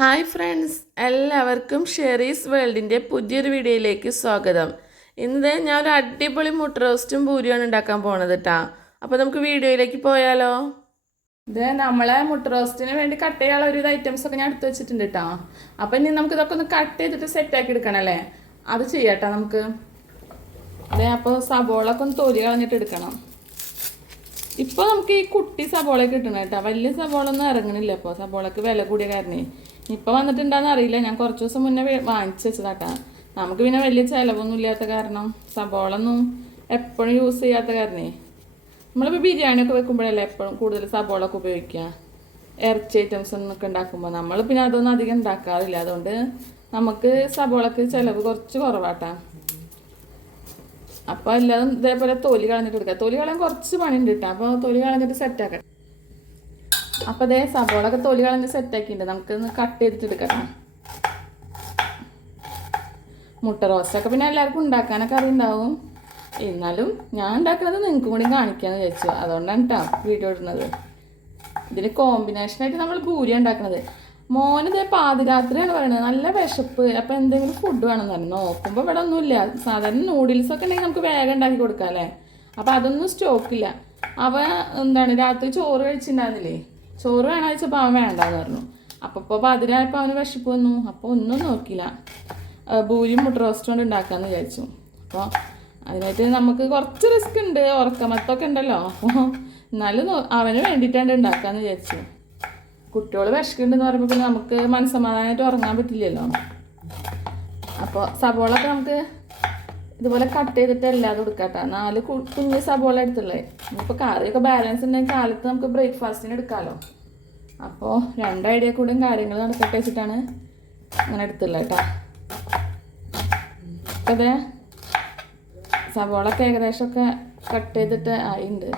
Hi friends, എല്ലാവർക്കും Sherry's വേൾഡിൻ്റെ പുതിയൊരു വീഡിയോയിലേക്ക് സ്വാഗതം. ഇന്ന് ഞാനൊരു അടിപൊളി മുട്ട റോസ്റ്റും പൂരിയാണ് ഉണ്ടാക്കാൻ പോണത് കേട്ടോ. അപ്പോൾ നമുക്ക് വീഡിയോയിലേക്ക് പോയാലോ. ഇത് നമ്മളെ മുട്ട റോസ്റ്റിന് വേണ്ടി കട്ട് ചെയ്യാനുള്ള ഒരു ഐറ്റംസ് ഒക്കെ ഞാൻ എടുത്ത് വെച്ചിട്ടുണ്ട് കേട്ടോ. അപ്പോൾ ഇനി നമുക്ക് ഇതൊക്കെ ഒന്ന് കട്ട് ചെയ്തിട്ട് സെറ്റാക്കി എടുക്കണമല്ലേ, അത് ചെയ്യാട്ടോ നമുക്ക്. അതെ, അപ്പോൾ സബോളൊക്കെ ഒന്ന് തൊലി കളഞ്ഞിട്ട് എടുക്കണം. ഇപ്പോൾ നമുക്ക് ഈ കുട്ടി സബോള കിട്ടണം കേട്ടോ, വലിയ സബോള ഒന്നും ഇറങ്ങണില്ല. ഇപ്പോൾ സബോളക്ക് വില കൂടിയ കാരണേ ഇപ്പോൾ വന്നിട്ടുണ്ടാന്ന് അറിയില്ല. ഞാൻ കുറച്ച് ദിവസം മുന്നേ വാങ്ങിച്ചു വെച്ചതാട്ടാ. നമുക്ക് പിന്നെ വലിയ ചിലവൊന്നും ഇല്ലാത്ത കാരണം, സബോള ഒന്നും എപ്പോഴും യൂസ് ചെയ്യാത്ത കാരണേ. നമ്മളിപ്പോൾ ബിരിയാണിയൊക്കെ വെക്കുമ്പോഴല്ലേ എപ്പോഴും കൂടുതൽ സബോള ഒക്കെ ഉപയോഗിക്കുക, ഇറച്ചി ഐറ്റംസ് ഒന്നൊക്കെ ഉണ്ടാക്കുമ്പോൾ. നമ്മൾ പിന്നെ അതൊന്നും അധികം ഉണ്ടാക്കാറില്ല, അതുകൊണ്ട് നമുക്ക് സബോളക്ക് ചിലവ് കുറച്ച് കുറവാട്ടാ. അപ്പോൾ എല്ലാതും ഇതേപോലെ തൊലി കളഞ്ഞിട്ട് എടുക്കുക. തൊലി കളയാൻ കുറച്ച് പണിയുണ്ട് കേട്ടോ, അപ്പോൾ തൊലി കളഞ്ഞിട്ട് സെറ്റാക്കാം. അപ്പോൾ അതേ സബോളൊക്കെ തൊലി കളഞ്ഞ് സെറ്റാക്കിയിട്ടുണ്ട്. നമുക്കൊന്ന് കട്ട് ചെയ്തിട്ട് എടുക്കാം. മുട്ട റോസ്റ്റൊക്കെ പിന്നെ എല്ലാവർക്കും ഉണ്ടാക്കാനൊക്കെ അറിയുണ്ടാവും. എന്നാലും ഞാൻ ഉണ്ടാക്കുന്നത് നിങ്ങൾക്കും കൂടി കാണിക്കാമെന്ന് വിചാരിച്ചു, അതുകൊണ്ടാണ് കേട്ടോ വീഡിയോ ഇടുന്നത്. ഇതിന് കോമ്പിനേഷനായിട്ട് നമ്മൾ പൂരി ഉണ്ടാക്കുന്നത്. മോനിതേ പാതിരാത്രിയാണ് പറയുന്നത്, നല്ല വിശപ്പ്, അപ്പോൾ എന്തെങ്കിലും ഫുഡ് വേണമെന്ന് പറഞ്ഞു. നോക്കുമ്പോൾ ഇവിടെ ഒന്നുമില്ല. സാധാരണ നൂഡിൽസൊക്കെ ഉണ്ടെങ്കിൽ നമുക്ക് വേഗം ഉണ്ടാക്കി കൊടുക്കാം അല്ലേ. അപ്പോൾ അതൊന്നും സ്റ്റോക്കില്ല. അവൻ രാത്രി ചോറ് കഴിച്ചിട്ടുണ്ടായിരുന്നില്ലേ, ചോറ് വേണം വെച്ചപ്പോൾ അവൻ വേണ്ടാന്ന് പറഞ്ഞു. അപ്പോൾ ഇപ്പോൾ പാതിരായപ്പോൾ അവന് വിശപ്പ് വന്നു. അപ്പോൾ ഒന്നും നോക്കില്ല, പൂരിയും മുട്ട റോസ്റ്റ് കൊണ്ട് ഉണ്ടാക്കാമെന്ന് വിചാരിച്ചു. അപ്പോൾ അതിനായിട്ട് നമുക്ക് കുറച്ച് റിസ്ക് ഉണ്ട്, ഉറക്കമത്തൊക്കെ ഉണ്ടല്ലോ. അപ്പോൾ എന്നാലും അവന് വേണ്ടിയിട്ടാണ് ഉണ്ടാക്കാമെന്ന് വിചാരിച്ചു. കുട്ടികൾ വിശക്കുന്നുണ്ടെന്ന് പറയുമ്പോൾ പിന്നെ നമുക്ക് മനസ്സമാധാനമായിട്ട് ഉറങ്ങാൻ പറ്റില്ലല്ലോ. അപ്പോൾ സബോളൊക്കെ നമുക്ക് ഇതുപോലെ കട്ട് ചെയ്തിട്ട് എല്ലാതും എടുക്കാട്ടോ. 4 കുഞ്ഞ് സബോള എടുത്തുള്ളത്. ഇപ്പോൾ കറിയൊക്കെ ബാലൻസ് ഉണ്ടെങ്കിൽ കാലത്ത് നമുക്ക് ബ്രേക്ക്ഫാസ്റ്റിന് എടുക്കാമല്ലോ. അപ്പോൾ 2 ഐഡിയ കൂടെയും കാര്യങ്ങൾ നടക്കട്ടെ വെച്ചിട്ടാണ് അങ്ങനെ എടുത്തുള്ളത് കേട്ടോ. അതെ, സബോളൊക്കെ ഏകദേശമൊക്കെ കട്ട് ചെയ്തിട്ട് ആയിട്ടുണ്ട്.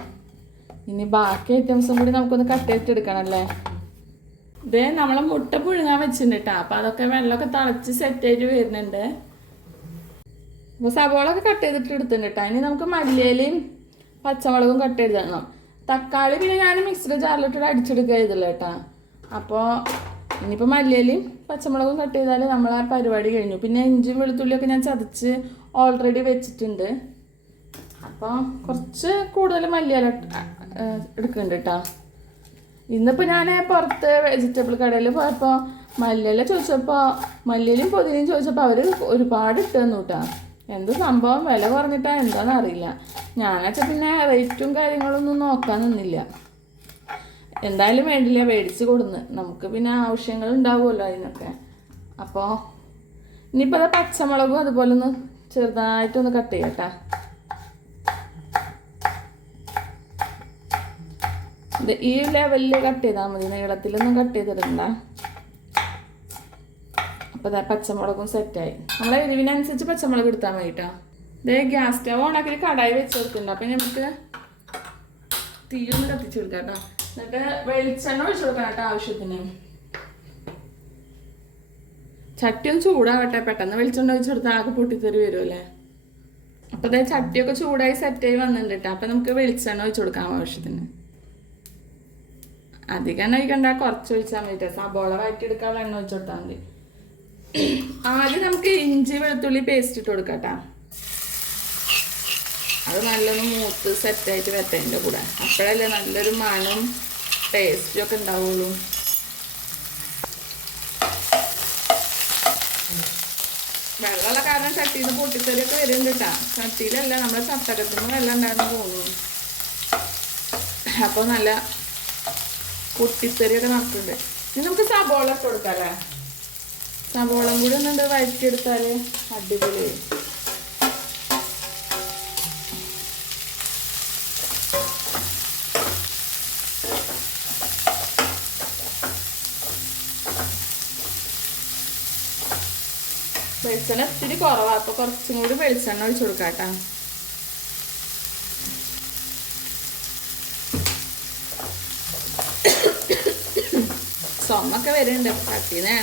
ഇനി ബാക്കി ഐറ്റംസും കൂടി നമുക്കൊന്ന് കട്ട് ചെയ്തിട്ട് എടുക്കണമല്ലേ. ഇതേ നമ്മളെ മുട്ട പുഴുങ്ങാൻ വെച്ചിട്ടുണ്ട് കേട്ടോ. അപ്പോൾ അതൊക്കെ വെള്ളമൊക്കെ തിളച്ച് സെറ്റായിട്ട് വരുന്നുണ്ട്. അപ്പോൾ സബോളൊക്കെ കട്ട് ചെയ്തിട്ട് എടുത്തിട്ടുണ്ട് കേട്ടോ. ഇനി നമുക്ക് മല്ലിയിലയും പച്ചമുളകും കട്ട് ചെയ്ത് തരണം. തക്കാളി പിന്നെ ഞാൻ മിക്സിയുടെ ജാറിലിട്ട് അടിച്ചെടുക്കുക ചെയ്തില്ല കേട്ടോ. അപ്പോൾ ഇനിയിപ്പോൾ മല്ലിയിലയും പച്ചമുളകും കട്ട് ചെയ്താൽ നമ്മൾ ആ പരിപാടി കഴിഞ്ഞു. പിന്നെ ഇഞ്ചി വെളുത്തുള്ളിയൊക്കെ ഞാൻ ചതച്ച് ഓൾറെഡി വെച്ചിട്ടുണ്ട്. അപ്പോൾ കുറച്ച് കൂടുതൽ മല്ലിയില എടുക്കുന്നുണ്ട് കേട്ടോ. ഇന്നിപ്പോൾ ഞാൻ പുറത്ത് വെജിറ്റബിൾ കടയിൽ പോയപ്പോൾ മല്ലിയില ചോദിച്ചപ്പോൾ, മല്ലിയിലും പുതിനയും ചോദിച്ചപ്പോൾ അവർ ഒരുപാട് ഇട്ട് തന്നു കേട്ടോ. എന്ത് സംഭവം, വില കുറഞ്ഞിട്ടാ എന്താണെന്ന് അറിയില്ല. ഞാനൊക്കെ പിന്നെ റേറ്റും കാര്യങ്ങളൊന്നും നോക്കാൻ നിന്നില്ല. എന്തായാലും വേണ്ടില്ല, മേടിച്ച് കൊടുന്ന്. നമുക്ക് പിന്നെ ആവശ്യങ്ങൾ ഉണ്ടാവുമല്ലോ അതിനൊക്കെ. അപ്പോൾ ഇനിയിപ്പോൾ അത് പച്ചമുളകും അതുപോലെ ഒന്ന് ചെറുതായിട്ടൊന്ന് കട്ട് ചെയ്യട്ടാ. ഇത് ഈ ലെവലിൽ കട്ട് ചെയ്താൽ മതി, നീളത്തിലൊന്നും കട്ട് ചെയ്തിടണ്ട. അപ്പോൾ പച്ചമുളകും സെറ്റായി. നമ്മളെ എരിവിനനുസരിച്ച് പച്ചമുളക് എടുത്താൽ മതി കേട്ടോ. ഇതേ ഗ്യാസ് സ്റ്റവ് ഓണാക്കി കടായി വെച്ച് കൊടുക്കുന്നുണ്ട്. അപ്പം നമുക്ക് തീയൊന്ന് കത്തിച്ച് കൊടുക്കാം കേട്ടോ. എന്നിട്ട് വെളിച്ചെണ്ണ ഒഴിച്ചു കൊടുക്കാം കേട്ടോ ആവശ്യത്തിന്. ചട്ടി ഒന്ന് ചൂടാവട്ടെ, പെട്ടെന്ന് വെളിച്ചെണ്ണ ഒഴിച്ചു കൊടുത്താൽ ആകെ പൊട്ടിത്തെറി വരുമല്ലേ. അപ്പോൾ അതേ ചട്ടിയൊക്കെ ചൂടായി സെറ്റായി വന്നിട്ടുണ്ട് കേട്ടോ. അപ്പം നമുക്ക് വെളിച്ചെണ്ണ ഒഴിച്ചു കൊടുക്കാം ആവശ്യത്തിന്. അധികം എണ്ണ ഒഴിക്കണ്ട, കുറച്ച് ഒഴിച്ചാൽ മതി. സബോള വഴറ്റിയെടുക്കാനുള്ള എണ്ണ ഒഴിച്ചു കൊടുത്താൽ മതി. ആദ്യം നമുക്ക് ഇഞ്ചി വെളുത്തുള്ളി പേസ്റ്റ് ഇട്ട് കൊടുക്കാം കേട്ടോ. അത് നല്ലൊന്ന് മൂത്ത് സെറ്റായിട്ട് വരട്ടെ അതിൻ്റെ കൂടെ. അപ്പോഴല്ലേ നല്ലൊരു മണവും ടേസ്റ്റും ഒക്കെ ഉണ്ടാവുള്ളൂ. വെള്ളമുള്ള കാരണം ചട്ടിയിൽ നിന്ന് പൊട്ടിത്തെറിയൊക്കെ വരുന്നുണ്ട് കേട്ടോ. ചട്ടിയിലല്ല, നമ്മുടെ ചട്ടകത്തിന് വെള്ളം ഉണ്ടായിരുന്നു തോന്നുന്നു. അപ്പോൾ നല്ല പൊട്ടിത്തെറിയൊക്കെ നടക്കുന്നുണ്ട്. ഇനി നമുക്ക് സബോള ഇട്ട് കൊടുക്കാം അല്ലേ. സബോളം കൂടി ഒന്നുണ്ട് വഴറ്റിയെടുത്താൽ അടിപൊളി. വെളിച്ചെണ്ണ ഇത്തിരി കുറവാണ്, അപ്പോൾ കുറച്ചും കൂടി വെളിച്ചെണ്ണ ഒഴിച്ചു കൊടുക്കാം കേട്ടോ. ചുമൊക്കെ വരുന്നുണ്ട് പട്ടിന്ന്.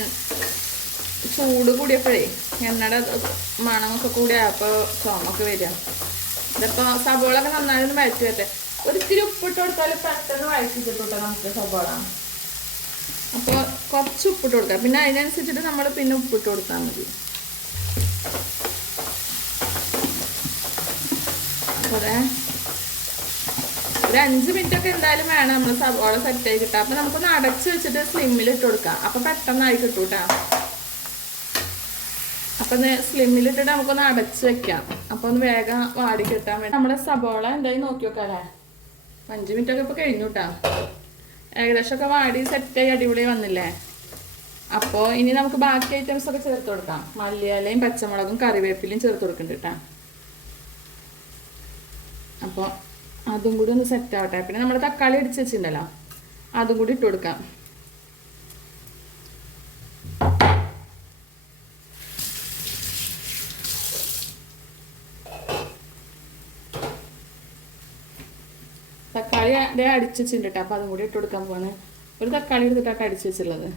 ചൂട് കൂടിയപ്പോഴേ എണ്ണയുടെ മണമൊക്കെ കൂടിയപ്പോൾ ചുമൊക്കെ വരിക. ഇതിപ്പോൾ സബോളൊക്കെ നന്നായിട്ട് വഴറ്റി വരട്ടെ. ഒരിത്തിരി ഉപ്പിട്ട് കൊടുത്താൽ പെട്ടെന്ന് വഴറ്റിട്ട് നമുക്ക് സബോള. അപ്പോൾ കുറച്ച് ഉപ്പിട്ട് കൊടുക്കാം. പിന്നെ അതിനനുസരിച്ചിട്ട് നമ്മൾ പിന്നെ ഉപ്പിട്ട് കൊടുത്താൽ മതി. അപ്പോൾ ഒരു 5 മിനിറ്റൊക്കെ എന്തായാലും വേണം നമ്മൾ സവോള സെറ്റായി കിട്ടാം. അപ്പോൾ നമുക്കൊന്ന് അടച്ച് വെച്ചിട്ട് സ്ലിമ്മിൽ ഇട്ട് കൊടുക്കാം. അപ്പോൾ പെട്ടെന്നായി കിട്ടും കേട്ടോ. അപ്പം സ്ലിമ്മിലിട്ടിട്ട് നമുക്കൊന്ന് അടച്ച് വെക്കാം. അപ്പോൾ ഒന്ന് വേഗം വാടി കിട്ടാൻ വേണ്ടി നമ്മുടെ സവോള എന്തായാലും നോക്കി വെക്കാല്ലേ. 5 മിനിറ്റൊക്കെ ഇപ്പോൾ കഴിഞ്ഞു കേട്ടോ. ഏകദേശമൊക്കെ വാടി സെറ്റായി അടിപൊളി വന്നില്ലേ. അപ്പോൾ ഇനി നമുക്ക് ബാക്കി ഐറ്റംസൊക്കെ ചേർത്ത് കൊടുക്കാം. മല്ലിയിലയും പച്ചമുളകും കറിവേപ്പിലയും ചേർത്ത് കൊടുക്കുന്നുണ്ട് കേട്ടോ. അപ്പോൾ അതും കൂടി ഒന്ന് സെറ്റ് ആവട്ടെ. പിന്നെ നമ്മൾ തക്കാളി അടിച്ച് വെച്ചിട്ടുണ്ടല്ലോ, അതും കൂടി ഇട്ട് കൊടുക്കാം. തക്കാളി അടിച്ച് വെച്ചിട്ടുണ്ട് കേട്ടോ. അപ്പോൾ അതും കൂടി ഇട്ട് കൊടുക്കാൻ പോവാണ്. ഒരു തക്കാളി എടുത്തിട്ടാണ് അടിച്ച് വെച്ചുള്ളത്.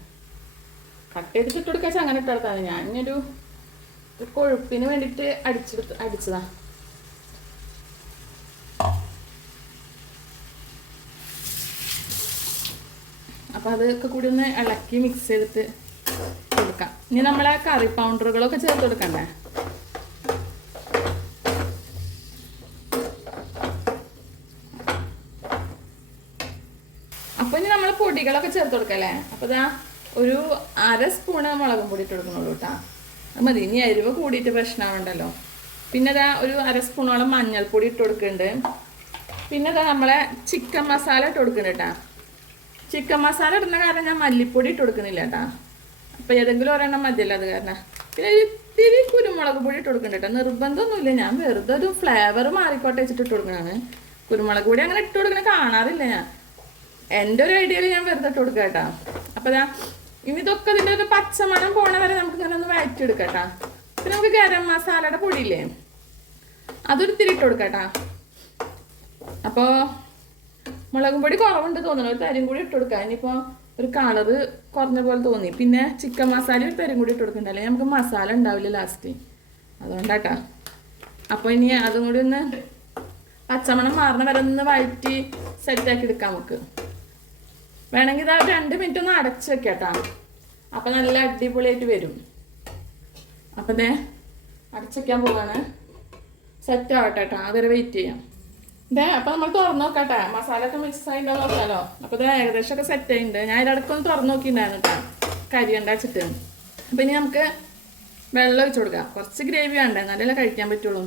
കട്ട് ചെയ്തിട്ട് ഇട്ട് കൊടുക്കാൻ അങ്ങനെ ഇട്ട് കൊടുത്താൽ മതി. ഞാനൊരു കൊഴുപ്പിന് വേണ്ടിയിട്ട് അടിച്ചതാണ്. അപ്പോൾ അതൊക്കെ കൂടി ഒന്ന് ഇളക്കി മിക്സ് ചെയ്തിട്ട് കൊടുക്കാം. ഇനി നമ്മളെ കറി പൗഡറുകളൊക്കെ ചേർത്ത് കൊടുക്കണ്ടേ. അപ്പോൾ ഇനി നമ്മൾ പൊടികളൊക്കെ ചേർത്ത് കൊടുക്കല്ലേ. അപ്പോൾ ഇതാ ഒരു 1/2 സ്പൂണ് മുളകും പൊടി ഇട്ട് കൊടുക്കണുള്ളൂ കേട്ടോ. അത് മതി. ഇനി എരിവ് കൂടിയിട്ട് പ്രശ്നമാവണ്ടല്ലോ. പിന്നെ ഇതാ ഒരു 1/2 സ്പൂണോളം മഞ്ഞൾപ്പൊടി ഇട്ട് കൊടുക്കുന്നുണ്ട്. പിന്നെ ഇതാ നമ്മളെ ചിക്കൻ മസാല ഇട്ട് കൊടുക്കുന്നുണ്ട് കേട്ടോ. ചിക്കൻ മസാല ഇടുന്ന കാരണം ഞാൻ മല്ലിപ്പൊടി ഇട്ട് കൊടുക്കുന്നില്ല കേട്ടോ. അപ്പോൾ ഏതെങ്കിലും ഒരെണ്ണം മതിയല്ലോ, അത് കാരണം. പിന്നെ ഇത്തിരി കുരുമുളക് പൊടി ഇട്ട് കൊടുക്കുന്നുണ്ട് കേട്ടോ. നിർബന്ധമൊന്നുമില്ല, ഞാൻ വെറുതെ ഒരു ഫ്ലേവർ മാറിക്കോട്ടെ വെച്ചിട്ട് ഇട്ട് കൊടുക്കണതാണ്. കുരുമുളക് പൊടി അങ്ങനെ ഇട്ട് കൊടുക്കണ കാണാറില്ല ഞാൻ. എൻ്റെ ഒരു ഐഡിയയിൽ ഞാൻ വെറുതെ ഇട്ട് കൊടുക്കാം കേട്ടോ. അപ്പോൾ ഇനി ഇതൊക്കെ ഇതിൻ്റെ ഒരു പച്ചമണം പോണ വരെ നമുക്ക് ഇങ്ങനെ ഒന്ന് വഴറ്റിയെടുക്കാം കേട്ടോ. പിന്നെ നമുക്ക് ഗരം മസാലയുടെ പൊടിയില്ലേ, അതൊരിത്തിരി ഇട്ട് കൊടുക്കാം കേട്ടോ. അപ്പോൾ മുളകും പൊടി കുറവുണ്ട് തോന്നുന്നു, ഒരു തരും കൂടി ഇട്ട് കൊടുക്കാം. ഇനിയിപ്പോൾ ഒരു കളറ് കുറഞ്ഞ പോലെ തോന്നി. പിന്നെ ചിക്കൻ മസാല ഒരു തരും കൂടി ഇട്ട് കൊടുക്കണ്ടല്ലേ, നമുക്ക് മസാല ഉണ്ടാവില്ല ലാസ്റ്റ്, അതുകൊണ്ടാട്ടാ. അപ്പോൾ ഇനി അതും കൂടി ഒന്ന് പച്ചമണം മാറുന്ന വരെ ഒന്ന് വഴറ്റി സെറ്റാക്കി എടുക്കാം നമുക്ക്. വേണമെങ്കിൽ ഇതാ 2 മിനിറ്റ് ഒന്ന് അടച്ച് വെക്കാം കേട്ടോ. അപ്പം നല്ല അടിപൊളിയായിട്ട് വരും. അപ്പം അടച്ച് വെക്കാൻ പോവാണ്. സെറ്റ് ആവട്ടെ കേട്ടോ, അതുവരെ വെയിറ്റ് ചെയ്യാം. അപ്പം നമ്മൾ തുറന്ന് നോക്കട്ടെ, മസാല ഒക്കെ മിക്സ് ആയിട്ടുണ്ടോ നോക്കാമല്ലോ. അപ്പോൾ ഇത് ഏകദേശമൊക്കെ സെറ്റ് ആയിട്ടുണ്ട്. ഞാൻ ഇതിടക്കൊന്ന് തുറന്ന് നോക്കിയിട്ടുണ്ടായിരുന്നു കേട്ടോ, കരി ഉണ്ടാച്ചിട്ട്. അപ്പം ഇനി നമുക്ക് വെള്ളം ഒഴിച്ച് കൊടുക്കാം. കുറച്ച് ഗ്രേവി വേണ്ടേ, എന്നാലല്ലേ കഴിക്കാൻ പറ്റുള്ളൂ.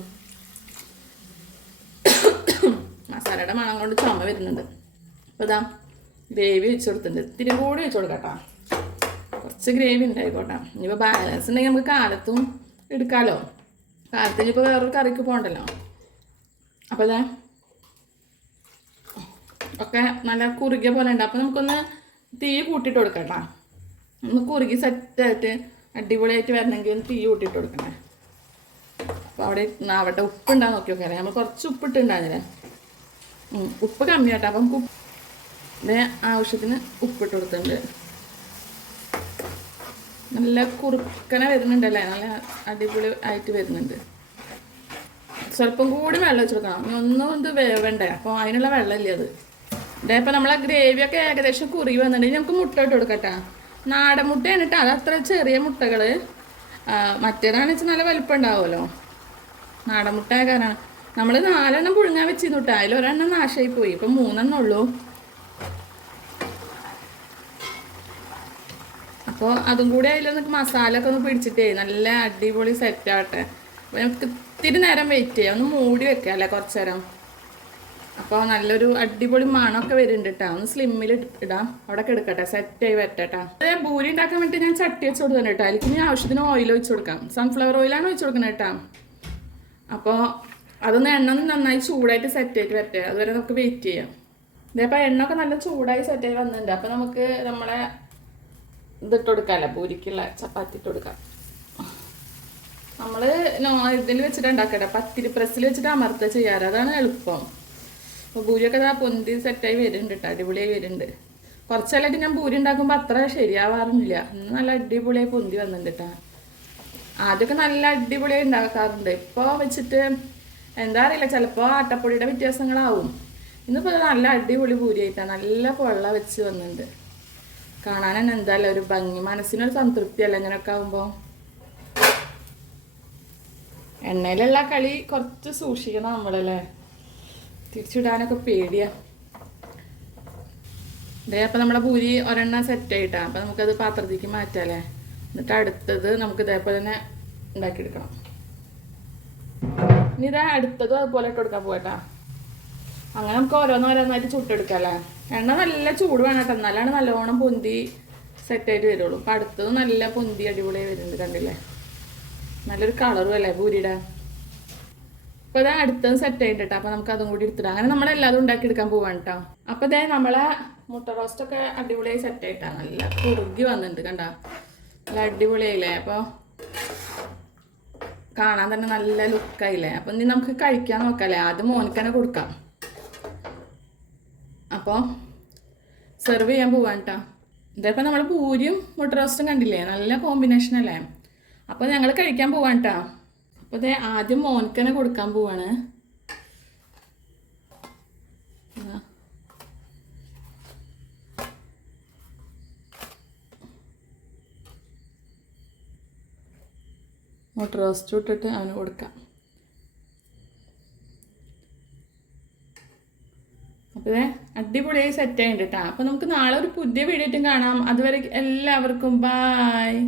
മസാലയുടെ മണം കൊണ്ട് ചുമ വരുന്നുണ്ട്. അപ്പോൾ ഇതാ ഗ്രേവി ഒഴിച്ച് കൊടുത്തിട്ടുണ്ട്. ഇത്തിരി കൂടി ഒഴിച്ച് കൊടുക്കാം കേട്ടോ. കുറച്ച് ഗ്രേവി ഉണ്ടായിക്കോട്ടെ. ഇനിയിപ്പോൾ ബാലൻസ് ഉണ്ടെങ്കിൽ നമുക്ക് കാലത്തും എടുക്കാമല്ലോ. കാലത്ത് ഇനിയിപ്പോൾ വേറൊരു കറിക്ക് പോകണ്ടല്ലോ. അപ്പോൾ ഇതാ ഒക്കെ നല്ല കുറുകിയ പോലെ ഉണ്ട്. അപ്പോൾ നമുക്കൊന്ന് തീ കൂട്ടിയിട്ട് കൊടുക്കാം കേട്ടോ. ഒന്ന് കുറുകി സെറ്റായിട്ട് അടിപൊളിയായിട്ട് വരണമെങ്കിൽ ഒന്ന് തീ കൂട്ടിയിട്ട് കൊടുക്കണേ. അപ്പോൾ അവിടെ അവിടെ ഉപ്പുണ്ടാകും നോക്കി നോക്കാം. നമ്മൾ കുറച്ച് ഉപ്പിട്ടുണ്ടായിരുന്നില്ലേ, ഉപ്പ് കമ്മിയാട്ടോ. അപ്പം ആവശ്യത്തിന് ഉപ്പിട്ട് കൊടുത്തിട്ടുണ്ട്. നല്ല കുറുക്കനെ വരുന്നുണ്ടല്ലേ, നല്ല അടിപൊളി ആയിട്ട് വരുന്നുണ്ട്. സ്വല്പം കൂടി വെള്ളം വെച്ച് കൊടുക്കണം. ഒന്നും ഇത് വേവണ്ടേ, അപ്പോൾ അതിനുള്ള വെള്ളമില്ല അത്. ഇപ്പോൾ നമ്മളെ ഗ്രേവിയൊക്കെ ഏകദേശം കുറുകി വന്നിട്ടുണ്ടെങ്കിൽ നമുക്ക് മുട്ട ഇട്ട് കൊടുക്കട്ടെ. നാടൻ മുട്ടയാണ് കേട്ടോ, അത് അത്ര ചെറിയ മുട്ടകൾ. മറ്റേതാണെന്ന് വെച്ചാൽ നല്ല വലിപ്പം ഉണ്ടാവുമല്ലോ. നാടൻ മുട്ട കാരണം നമ്മൾ 4 എണ്ണം പുഴുങ്ങാൻ വെച്ചിരുന്നു കേട്ടോ. അതിൽ 1 എണ്ണം നാശമായി പോയി. ഇപ്പം 3 എണ്ണം ഉള്ളൂ. അപ്പോൾ അതും കൂടി അതിലൊന്ന് മസാല ഒക്കെ ഒന്ന് പിടിച്ചിട്ടേ നല്ല അടിപൊളി സെറ്റാവട്ടെ. അപ്പോൾ നമുക്ക് ഇത്തിരി നേരം വെയിറ്റ് ചെയ്യാം, ഒന്ന് മൂടി വെക്കാം അല്ലേ കുറച്ച് നേരം. അപ്പോൾ നല്ലൊരു അടിപൊളി മണമൊക്കെ വരുന്നുണ്ട് കേട്ടോ. ഒന്ന് സ്ലിമ്മിൽ ഇടാം, അവിടെ എടുക്കട്ടെ, സെറ്റായി വരട്ടെ കേട്ടോ. അതേ പൂരി ഉണ്ടാക്കാൻ വേണ്ടി ഞാൻ ചട്ടി വെച്ച് കൊടുക്കണം കേട്ടോ. അതിലേക്ക് ഞാൻ ആവശ്യത്തിന് ഓയിൽ ഒഴിച്ച് കൊടുക്കാം. സൺഫ്ലവർ ഓയിലാണ് ഒഴിച്ച് കൊടുക്കുന്നത് കേട്ടോ. അപ്പോൾ അതൊന്ന് എണ്ണ നന്നായി ചൂടായിട്ട് സെറ്റായിട്ട് വരട്ടെ, അതുവരെ നമുക്ക് വെയിറ്റ് ചെയ്യാം. ഇതേപ്പോൾ എണ്ണ ഒക്കെ നല്ല ചൂടായി സെറ്റായി വന്നിട്ടുണ്ട്. അപ്പോൾ നമുക്ക് നമ്മളെ ഇതിട്ട് കൊടുക്കാമല്ലോ, പൂരിക്കുള്ള ചപ്പാത്തി ഇട്ട് കൊടുക്കാം. നമ്മൾ ഇതിൽ വെച്ചിട്ട് ഉണ്ടാക്കട്ടെ, പത്തിരി പ്രസ്സിൽ വെച്ചിട്ട് അമർത്ത ചെയ്യാറ്, അതാണ് എളുപ്പം. അപ്പോൾ പൂരിയൊക്കെ പൊന്തി സെറ്റായി വരുന്നുണ്ട് കേട്ടോ, അടിപൊളിയായി വരുന്നുണ്ട്. കുറച്ചല്ലായിട്ട് ഞാൻ പൂരി ഉണ്ടാക്കുമ്പോൾ അത്ര ശരിയാവാറില്ല. ഇന്ന് നല്ല അടിപൊളിയായി പൊന്തി വന്നിട്ടുണ്ട് കേട്ടോ. ആദ്യമൊക്കെ നല്ല അടിപൊളിയായി ഉണ്ടാക്കാറുണ്ട്. ഇപ്പോൾ വെച്ചിട്ട് എന്താ അറിയില്ല, ചിലപ്പോൾ ആട്ടപ്പൊടിയുടെ വ്യത്യാസങ്ങളാവും. ഇന്നിപ്പോൾ നല്ല അടിപൊളി പൂരിയായിട്ടാണ്, നല്ല പൊള്ള വെച്ച് വന്നിട്ടുണ്ട്. കാണാൻ തന്നെ എന്തായാലും ഒരു ഭംഗി, മനസ്സിനൊരു സംതൃപ്തിയല്ല ഇങ്ങനെയൊക്കെ ആകുമ്പോൾ. എണ്ണയിലുള്ള കളി കുറച്ച് സൂക്ഷിക്കണം നമ്മളല്ലേ, തിരിച്ചിടാനൊക്കെ പേടിയാ. ഇതേ അപ്പം നമ്മളെ പൂരി ഒരെണ്ണം സെറ്റ് ആയിട്ടാ. അപ്പം നമുക്കത് പാത്രത്തേക്ക് മാറ്റാല്ലേ. എന്നിട്ട് അടുത്തത് നമുക്ക് ഇതേപോലെ തന്നെ ഉണ്ടാക്കിയെടുക്കണം. ഇനി ഇതാ അടുത്തതും അതുപോലെ ഇട്ട് കൊടുക്കാൻ പോകട്ടാ. അങ്ങനെ നമുക്ക് ഓരോന്നോരോന്നായിട്ട് ചുട്ടെടുക്കാം. എണ്ണ നല്ല ചൂട് വേണം കേട്ടോ, എന്നാലാണ് നല്ലോണം പൊന്തി സെറ്റായിട്ട് വരുള്ളൂ. അപ്പം അടുത്തത് നല്ല പൊന്തി അടിപൊളിയായി വരുന്നുണ്ട്, കണ്ടില്ലേ? നല്ലൊരു കളറും അല്ലേ പൂരിയുടെ. അപ്പോൾ ഇതാ അടുത്തത് സെറ്റ് ആയിട്ട് കേട്ടോ. അപ്പോൾ നമുക്ക് അതും കൂടി എടുത്തിടാം. അങ്ങനെ നമ്മളെല്ലാതും ഉണ്ടാക്കിയെടുക്കാൻ പോവാണ് കേട്ടോ. അപ്പോൾ ഇതേ നമ്മളെ മുട്ട റോസ്റ്റൊക്കെ അടിപൊളിയായി സെറ്റായിട്ടാണ്. നല്ല കുറുകി വന്നിട്ടുണ്ട്, കണ്ടോ? നല്ല അടിപൊളിയായില്ലേ? അപ്പോൾ കാണാൻ തന്നെ നല്ല ലുക്കായില്ലേ? അപ്പം ഇനി നമുക്ക് കഴിക്കാൻ നോക്കാമല്ലേ. ആദ്യം മോനിക്ക് തന്നെ കൊടുക്കാം. അപ്പോൾ സെർവ് ചെയ്യാൻ പോവാൻ കേട്ടോ. ഇതേപ്പോൾ നമ്മൾ പൂരിയും മുട്ട റോസ്റ്റും കണ്ടില്ലേ, നല്ല കോമ്പിനേഷൻ അല്ലേ? അപ്പോൾ ഞങ്ങൾ കഴിക്കാൻ പോവാൻ കേട്ടോ. അപ്പോൾ ഇതേ ആദ്യം മോനിക്ക് തന്നെ കൊടുക്കാൻ പോവാണ്. മുട്ട റോസ്റ്റ് ഇട്ടിട്ട് അവന് കൊടുക്കാം. അപ്പോൾ അടിപൊളിയായി സെറ്റ് ആയിട്ട് കേട്ടോ. അപ്പോൾ നമുക്ക് നാളെ ഒരു പുതിയ വീഡിയോ ആയിട്ടും കാണാം. അതുവരെ എല്ലാവർക്കും ബായ്.